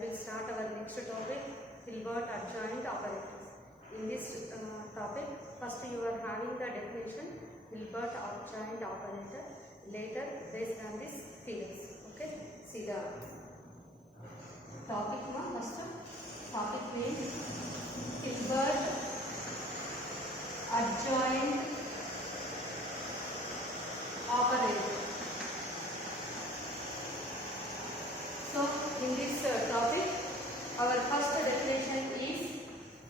will start our next topic, Hilbert adjoint operators. In this topic, first you are having the definition, Hilbert adjoint operator, later based on this theorems. Okay, see the topic now. First topic name, Hilbert adjoint operator. So in this topic, our first definition is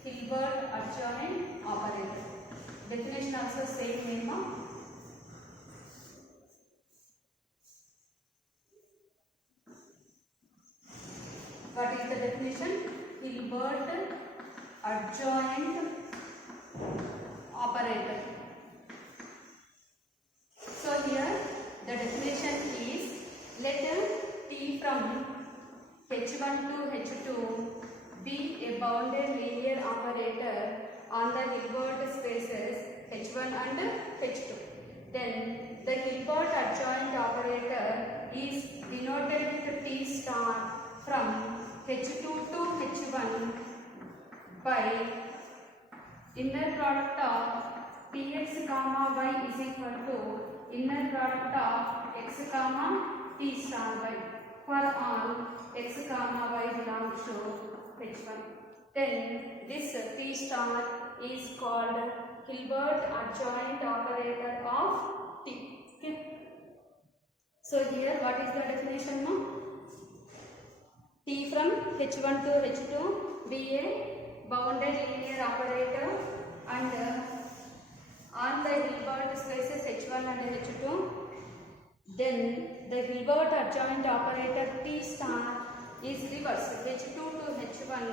Hilbert adjoint operator. Definition also same name. What is the definition? Hilbert adjoint operator. So here the definition is, let T from H1 to H2 be a bounded linear operator on the Hilbert spaces H1 and H2. Then the Hilbert adjoint operator is denoted with T star from H2 to H1 by inner product of Tx comma y is equal to inner product of x comma T star y for all x comma y belongs to H1. Then this T star is called Hilbert adjoint operator of T. Okay. So here what is the definition now? T from H1 to H2 be a bounded linear operator and on the Hilbert spaces H1 and H2. Then the Hilbert adjoint operator T star is reversed H2 to H1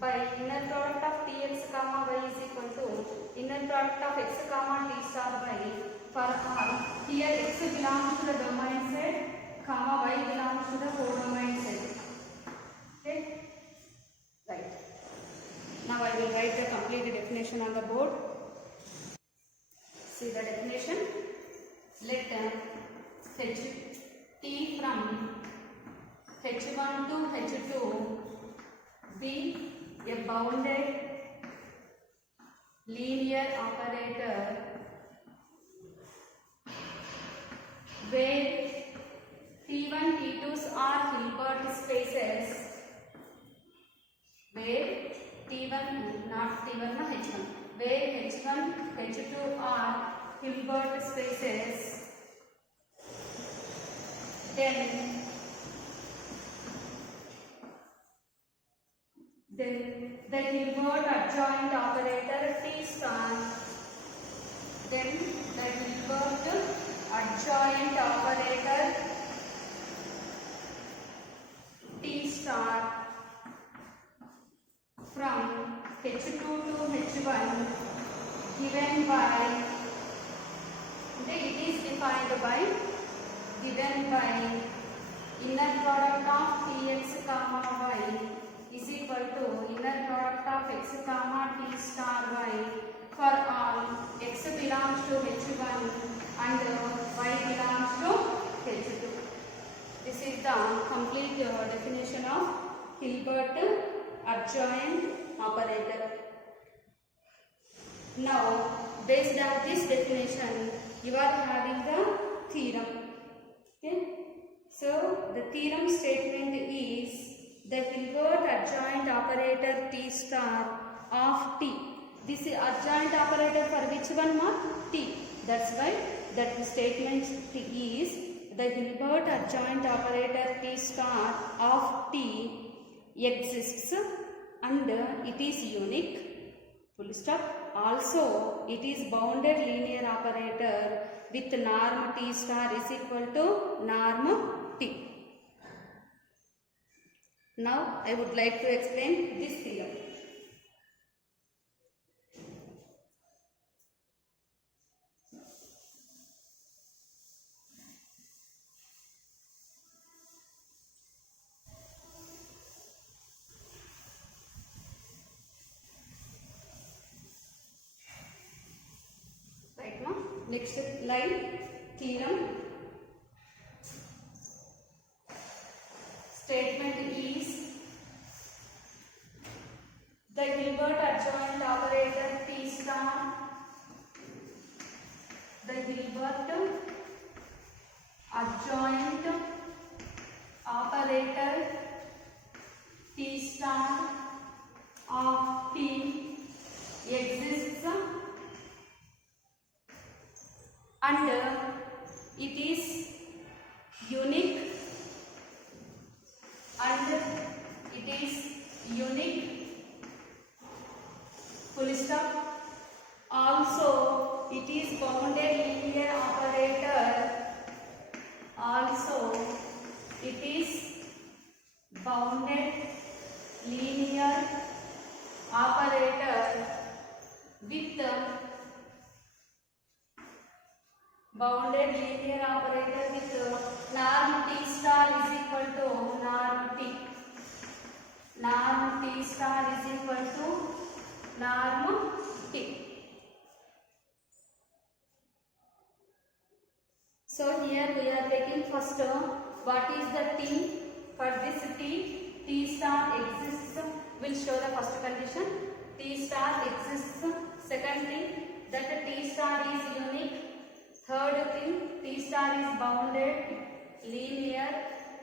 by inner product of Tx comma y is equal to inner product of x comma T star y for all. Here x belongs to the domain set, comma y belongs to the codomain set. Okay, right. Now I will write the complete definition on the board. See the definition. Let T from H1 to H2 be a bounded linear operator where T1, T2s are Hilbert spaces, where T1, not T1, no H1, where H1, H2 are Hilbert spaces. Then the Hilbert adjoint operator T star. Then the Hilbert adjoint operator T star from H2 to H1 given by, it is defined by, given by inner product of Tx comma y is equal to inner product of x comma T star y for all x belongs to H1 and y belongs to H2. This is the complete definition of Hilbert adjoint operator. Now, based on this definition, you are having the theorem. Okay. So, the theorem statement is the Hilbert adjoint operator T star of T. This is adjoint operator for which one mark? T. That's why that statement is the Hilbert adjoint operator T star of T exists and it is unique. Full stop. Also, it is bounded linear operator with norm T star is equal to norm T. Now, I would like to explain this theorem. Right now, next line, theorem. Statement is The Hilbert adjoint operator T star. The Hilbert adjoint operator T star of T exists and it is unique full stop. Also it is bounded linear operator. Also it is bounded linear operator with bounded linear operator with norm T star is equal to norm T. Norm T star is equal to norm T. So here we are taking first what is the T. For this T star exists. Will show the first condition. T star exists. Second thing, that the T star is unique. Third thing, T star is bounded linear.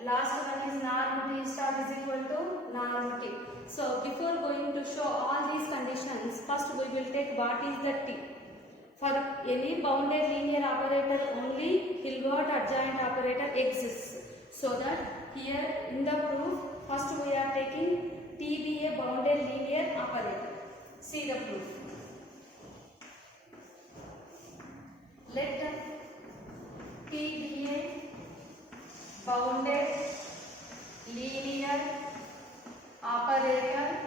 Last one is norm T star is equal to norm T. So before going to show all these conditions, first we will take what is the T. For any bounded linear operator only Hilbert adjoint operator exists. So that here in the proof, first we are taking T be a bounded linear operator. See the proof. Let T be a bounded linear operator.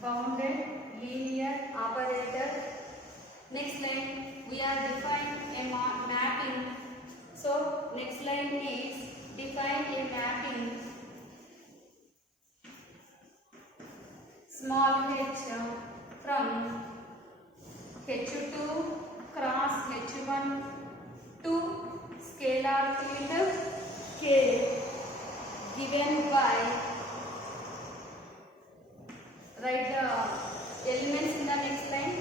Bounded linear operator. Next line we are defining a mapping. So next line is define a mapping small h from h2 cross h1 to scalar field k given by, write the elements in the next line.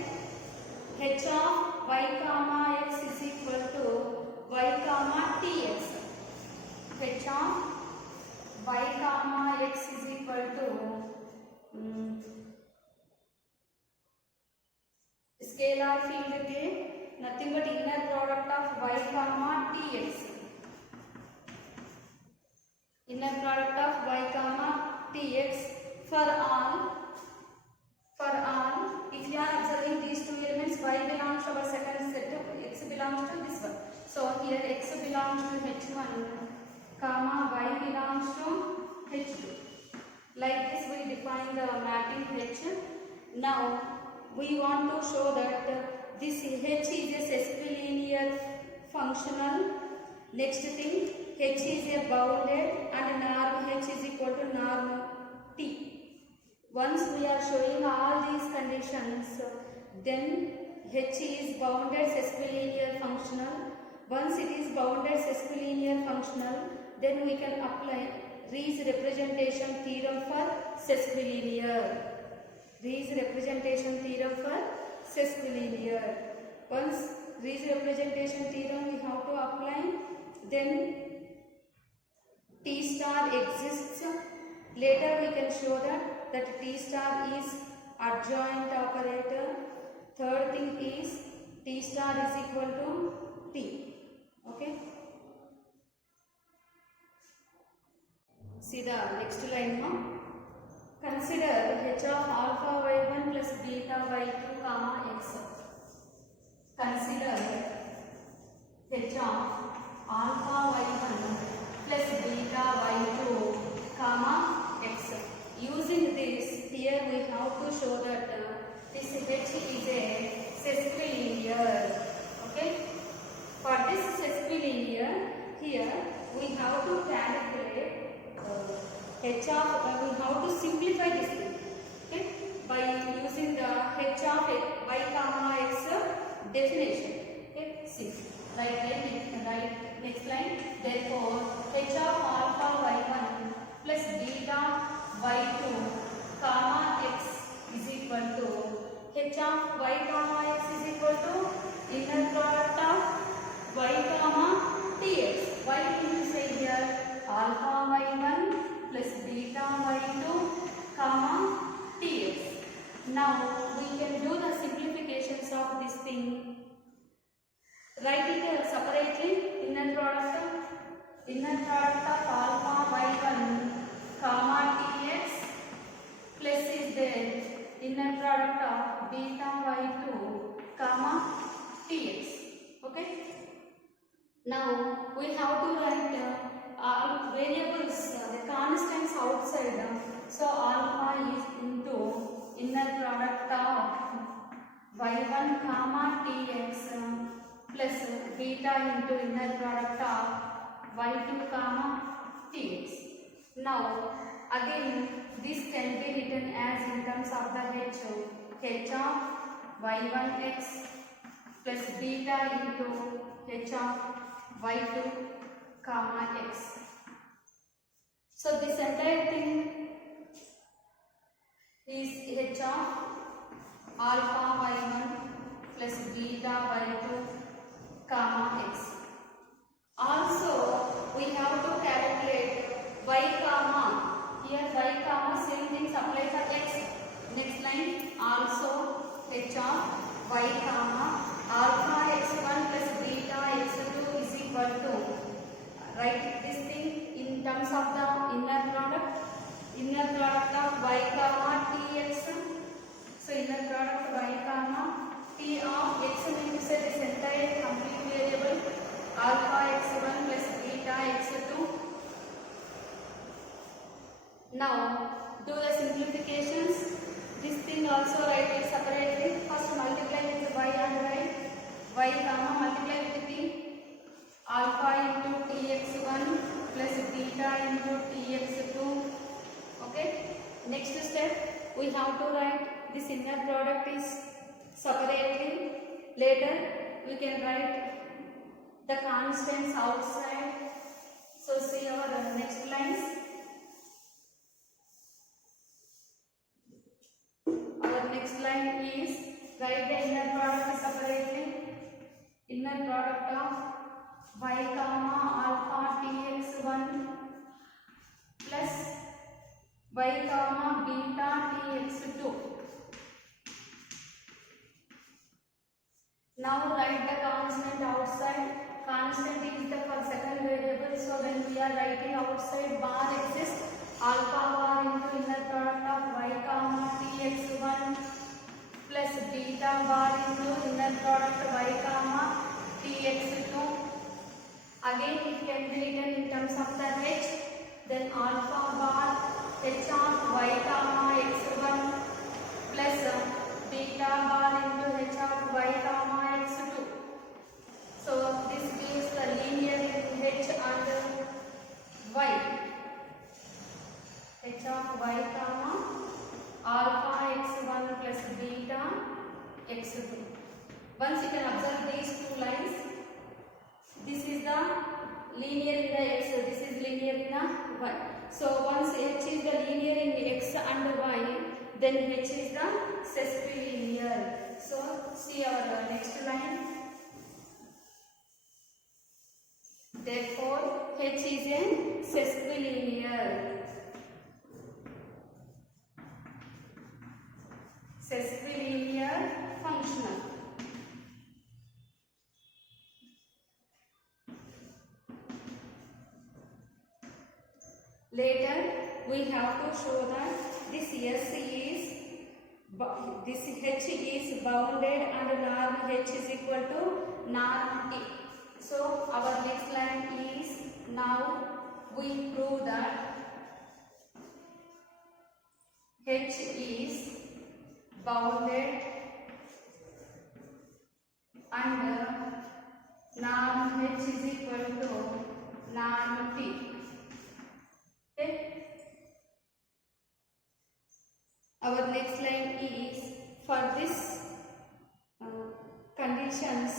H of y comma x is equal to y comma tx. H of y comma x is equal to scalar field k, nothing but inner product of y comma tx. Inner product of y comma tx for all. If you are observing these two elements, y belongs to our second set, x belongs to this one. So here x belongs to h1, comma y belongs to h2. Like this we define the mapping h. Now we want to show that this h is a sesquilinear functional. Next thing, h is a bounded and norm h is equal to norm t. Once we are showing all these conditions, then h is bounded sesquilinear functional. Once it is bounded sesquilinear functional, then we can apply Rees representation theorem for sesquilinear. Rees representation theorem for sesquilinear. Once Rees representation theorem we have to apply, then T star exists. Later we can show that T star is adjoint operator. Third thing is T star is equal to T. Okay. See the next line now. Consider h of alpha y1 plus beta y2 comma x. Consider h of alpha y1 plus beta y2 comma x. Using this, here we have to show that this h is a sesquilinear. Okay. For this sesquilinear, here we have to calculate h of, we have to simplify this thing, okay, by using the h of y comma x definition. Okay, see, right next line. Therefore, h of alpha y1 plus beta of y comma x is equal to inner product of y comma tx. Why do you say here alpha y1 plus beta y2 comma tx? Now we can do the simplifications of this thing. Write it separately. Inner product of alpha y1 comma tx plus is there inner product of beta y2 comma tx. Okay. Now we have to write our variables, the constants outside. So alpha is into inner product of y1 comma tx plus beta into inner product of y2 comma tx. Now again this can be written as in terms of the h of y1x plus beta into h of y2 comma x. So this entire thing is h of alpha y1 plus beta y2 comma x. Also we have to calculate y comma, here y comma same thing apply for x. Next line also h of y comma alpha x1 plus beta x2 is equal to, write this thing in terms of the inner product of y comma tx. So inner product y comma t of x means this entire complete variable alpha x1 plus beta x2. Now do the simplifications. This thing also write it separately. First multiply with y and y comma multiply with t alpha into tx1 plus beta into tx2. Okay. Next step we have to write this inner product is separately. Later we can write the constants outside. So see our next lines. Our next line is write the inner product separately. Inner product of y comma alpha tx1 plus y comma beta tx2. Now write the constant outside. Constant is the second variable. So when we are writing outside, bar exists. Alpha bar into inner product of y comma tx1 plus beta bar into inner product y comma tx2. Again it can be written in terms of the h. Then alpha bar h of y comma x1 plus beta bar into h of y comma x2. So this gives the linear h and y. H of y comma alpha x1 plus beta x2. Once you can observe these two lines, this is the linear in the x, this is linear in the y. So once h is the linear in x and y, then h is the sesquilinear. So see our next line. Therefore h is a sesquilinear. Sesquilinear functional. Later we have to show that this s is, this h is bounded and norm h is equal to norm t. So our next line is, now we prove that h is bounded and norm h is equal to norm t. Okay. Our next line is, for this conditions,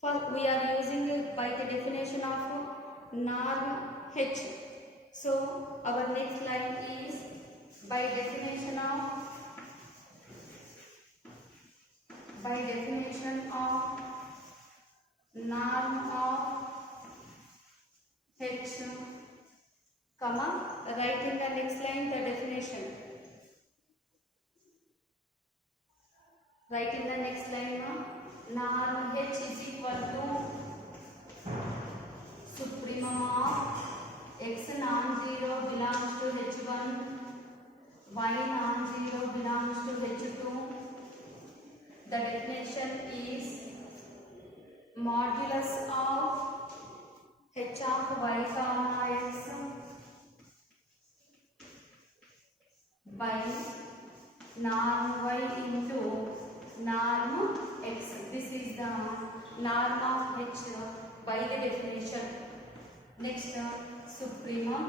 for we are using by the definition of norm h. So our next line is, by definition of by definition of norm of H, comma, write in the next line the definition. Write in the next line norm H is equal to supremum of x non-zero belongs to H1, y non-zero belongs to H2. The definition is modulus of h of y comma x by norm y into norm x. This is the norm of h by the definition. Next, supremum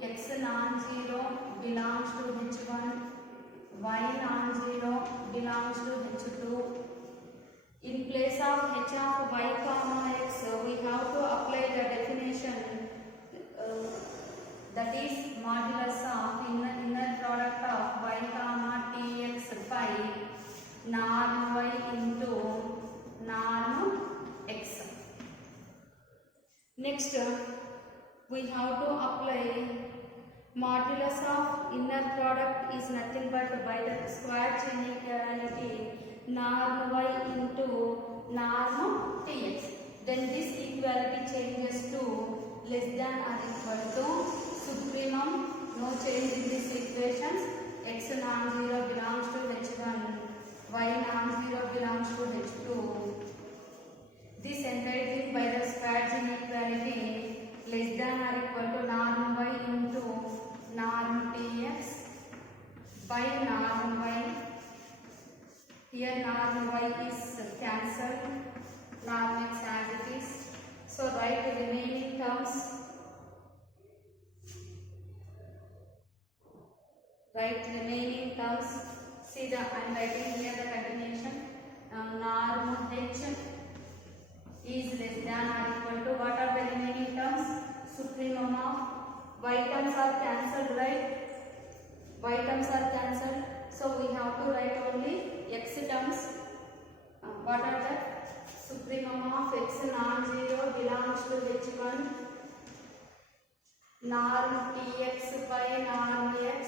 x non-zero belongs to H1, y non-zero belongs to H2. In place of h of y comma x, we have to apply the definition that is modulus of inner product of y comma tx by norm y into norm x. Next, we have to apply modulus of inner product is nothing but by the square chain equality norm y into norm tx. Then this equality changes to less than or equal to supremum, no change in these equations, x non-zero belongs to H1, y non-zero belongs to H2. This entire thing by the square chain equality less than or equal to norm y into norm tx by norm y. Here norm y is cancelled, norm x as it is. So write the remaining terms. Write remaining terms. See the I am writing here the continuation. Norm h is less than or equal to what are the remaining terms? Supremum of y terms are cancelled, right? Y terms are cancelled. So we have to write only x terms. What are that? Supremum of x non-zero belongs to H1, norm tx by norm x.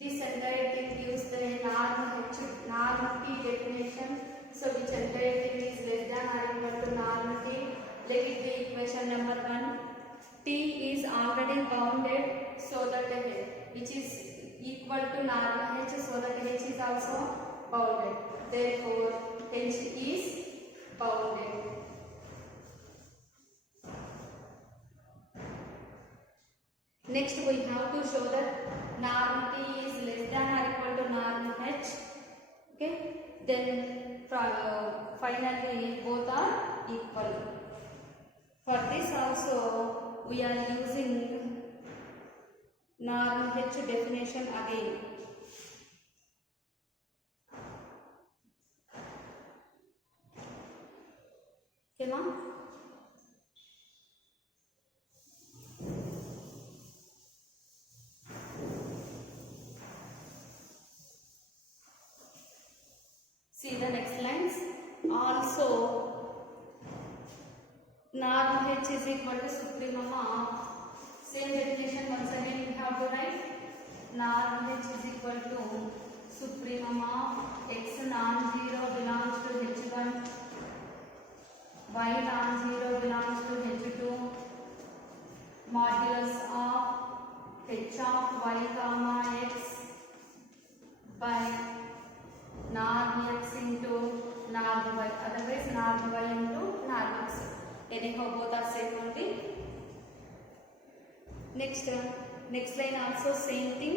This entire thing gives the norm h, norm t definition. So which entire thing is less than or equal to norm t. Let it be equation number 1. T is already bounded, so that which is equal to norm h, so that h is also bounded. Therefore, h is bounded. Next, we have to show that norm t is less than or equal to norm h. Okay. Then finally both are equal. For this also we are using norm h definition again. Okay, ma'am? See the next lines. Also, norm h is equal to supremum of, same definition once again we have to write. Norm h is equal to supremum of x non-zero belongs to H1, y non-zero belongs to H2, modulus of h of y comma x by norm x into norm y, otherwise norm y into norm x. Anyhow both are same only. Next line also same thing.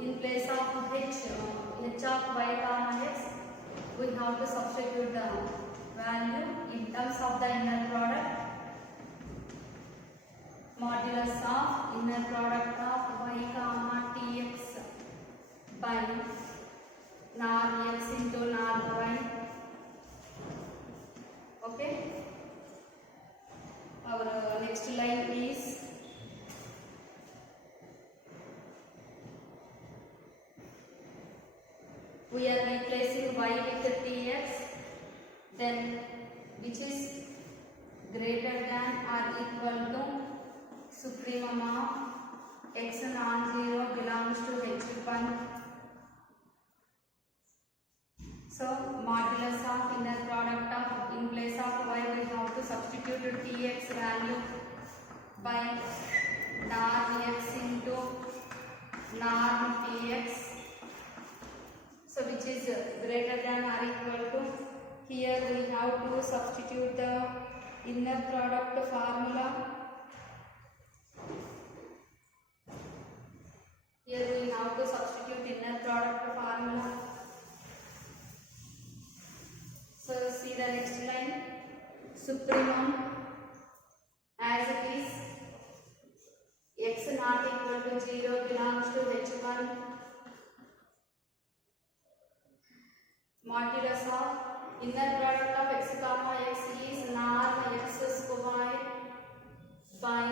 In place of h of y comma x, we have to substitute the value in terms of the inner product. Modulus of inner product of y comma tx by norm x into norm y. Okay. Our next line is we are replacing y with tx, then which is greater than or equal to supremum of x non-zero belongs to H1. So modulus of inner product of, in place of y we have to substitute tx value by norm x into norm tx. So which is greater than or equal to, here we have to substitute the inner product formula. Here we have to substitute inner product formula. So see the next line, supremum as it is x not equal to 0 belongs to H1. Modulus of inner product of x comma x is norm x square by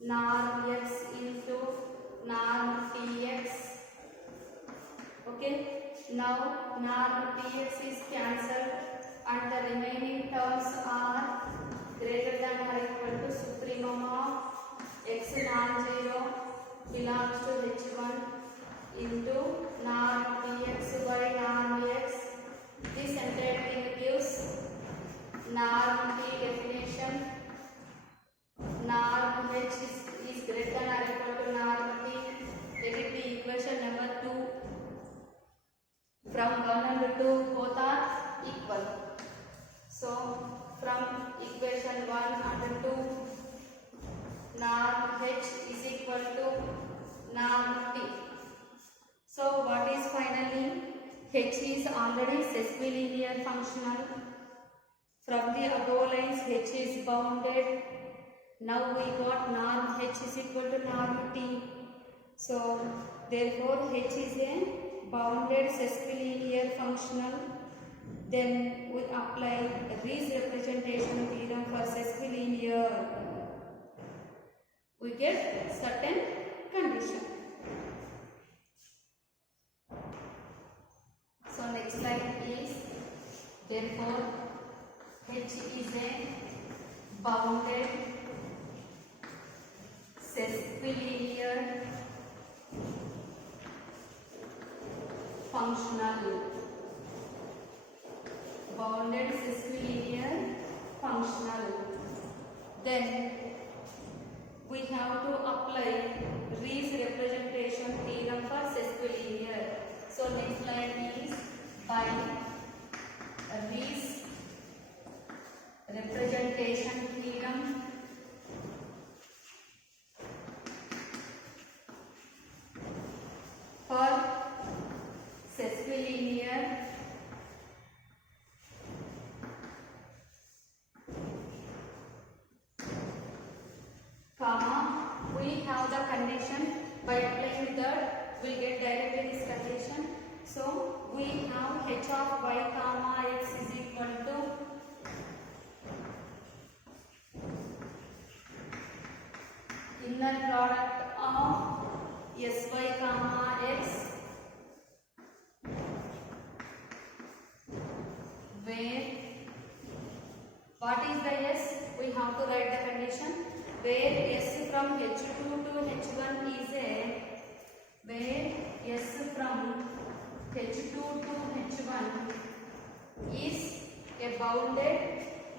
norm x into norm tx. Okay. Now norm tx is cancelled and the remaining terms are greater than or equal to supremum of x non-zero belongs to H1 into norm tx by norm x. This entire thing gives norm t definition. Norm h is greater than or equal to norm t. Let it be equation number 2. From 1 and 2 both are equal. So from equation 1 and 2, norm h is equal to norm t. So what is finally? H is already sesquilinear functional. From the above lines h is bounded. Now we got norm h is equal to norm t. So therefore h is a bounded sesquilinear functional. Then we apply Rees representation theorem for sesquilinear. We get certain condition. So next line is, therefore H is a bounded sesquilinear functional. Bounded sesquilinear functional. Then we have to apply Rees representation theorem for sesquilinear. So next line is, by Rees representation theorem for sesquilinear comma, we have the condition. By applying that we will get directly this condition. So we have h of y comma x is equal to inner product of sy comma x, where what is the s? We have to write the condition where s from h2 to h1 is a, where s from h2 to h1 is a bounded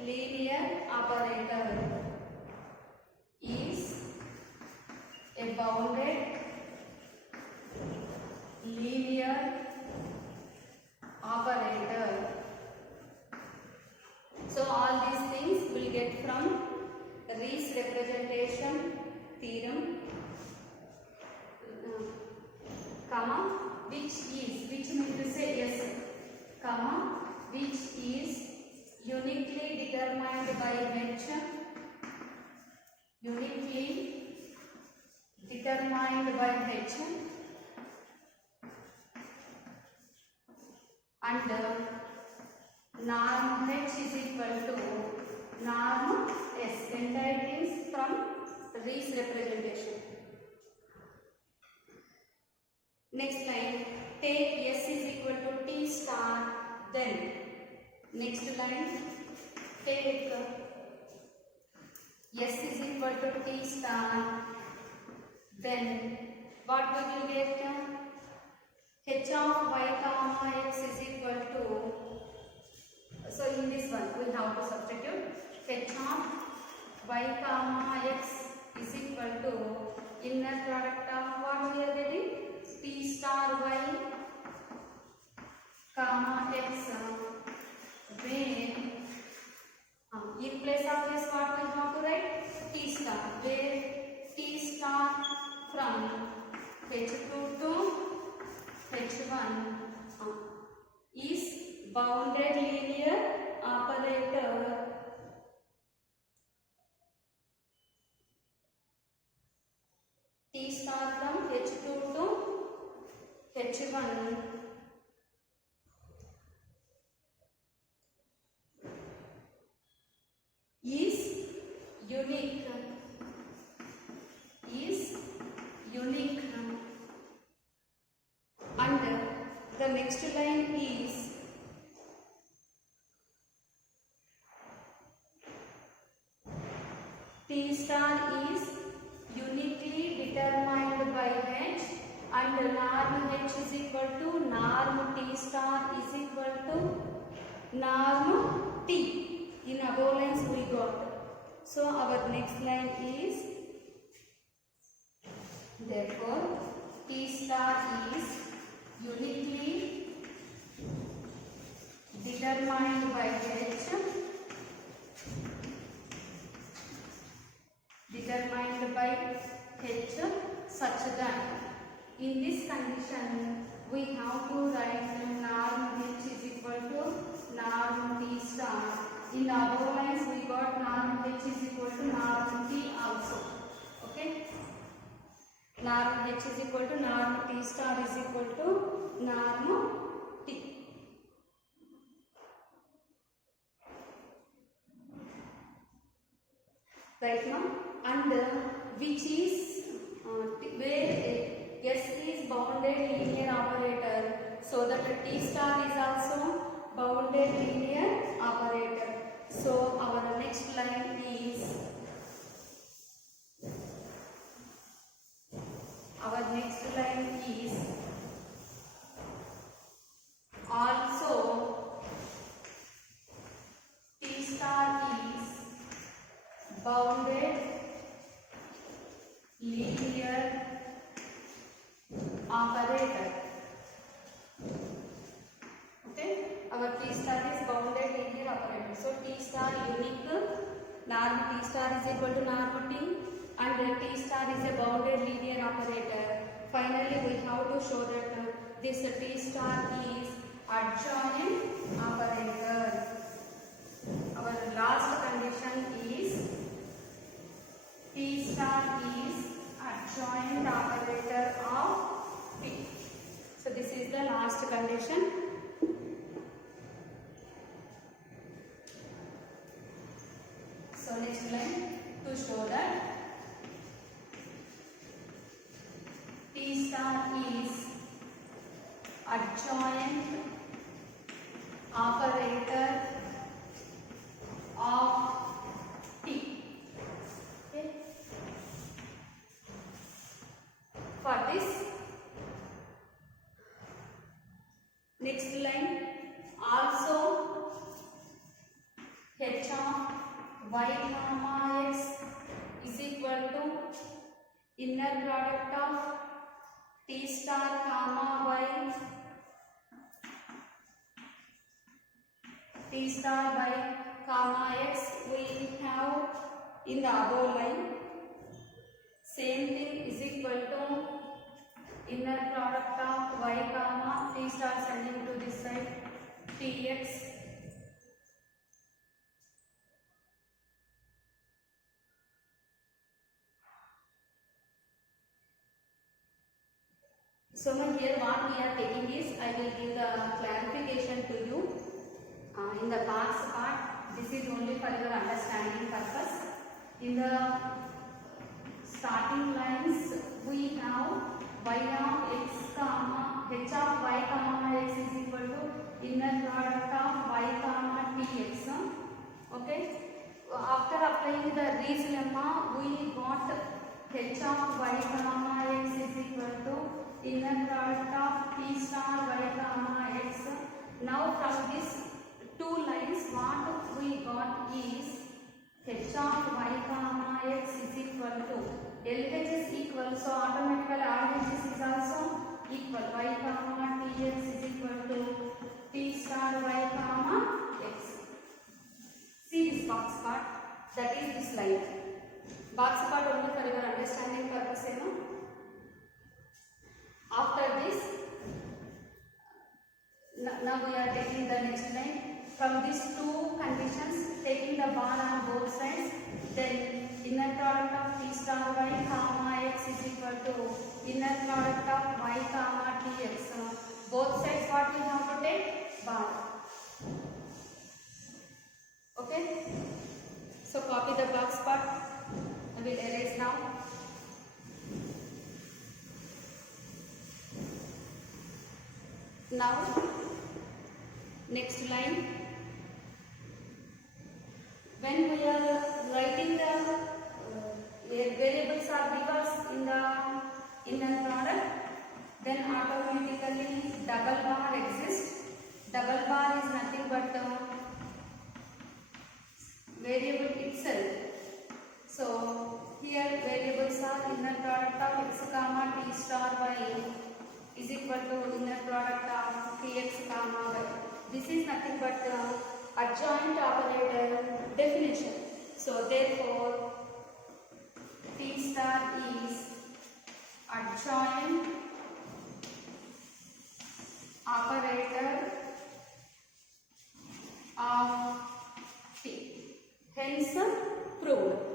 linear operator. Is a bounded linear operator. So all these things will get from Rees representation theorem, comma, which means to say yes, comma, which is uniquely determined by h, uniquely determined by h, and norm h is equal to norm s. Entire things from Rees representation. Next line, take s is equal to t star, then next line take s is equal to t star, then what we will get? H of y comma x is equal to, so in this one we have to substitute h of y comma x is equal to inner product of what we are getting? T star y comma x, when in place of this what we have to write? T star, where T star from h2 to h1 is bounded linear operator T star from h2 to h1 is unique and the next line is T star is uniquely determined by h and norm h is equal to norm T star is equal to norm T. In above lines we got. So our next line is, therefore T star is uniquely determined by h such that in this condition we have to write norm h is equal to norm T star. In the above lines we got norm h is equal to norm T also. Okay, norm h is equal to norm T star is equal to norm T. Right now, and which is where s is bounded linear operator, so that T star is also bounded linear operator. So our next line is, also T star is bounded linear operator. Okay, our T star is bounded linear operator. So T star unique, norm T star is equal to norm T, and T star is a bounded linear operator. Finally, we have to show that this T star is adjoint operator. Our last condition is T star is adjoint operator of P. So this is the last condition. So next line to show that T star is adjoint operator of T. Okay. For this, next line, also h of y comma x is equal to inner product of T star comma y, T star y comma x we have in the above line. Same thing is equal to inner product of y comma T star sending to this side Tx So here what we are taking is, I will give the clarification to you in the past part. This is only for your understanding purpose. In the starting lines we have y of x comma h of y Okay. After applying the Rees lemma, we got h of y comma x is equal to inner product of p star y comma x. Now from these two lines, what we got is h of y comma x is equal to LH is equal, so automatically RHS is also equal. Y comma tx is equal to p star y comma x. See this box part, that is this line. Box part only for your understanding purpose. After this, now we are taking the next line. From these two conditions, taking the bar on both sides, then inner product of p star y comma x is equal to inner product of y comma tx. Both sides what we have to take? Bar. Okay. So copy the box part. I will erase now. Now, next line. When we are writing the variables are because in the inner product, then automatically double bar exists. Double bar is nothing but variable itself. So here variables are inner product of x comma t star y is equal to inner product of tx comma y. This is nothing but adjoint operator definition. So therefore t star is adjoint operator of t. Hence proved.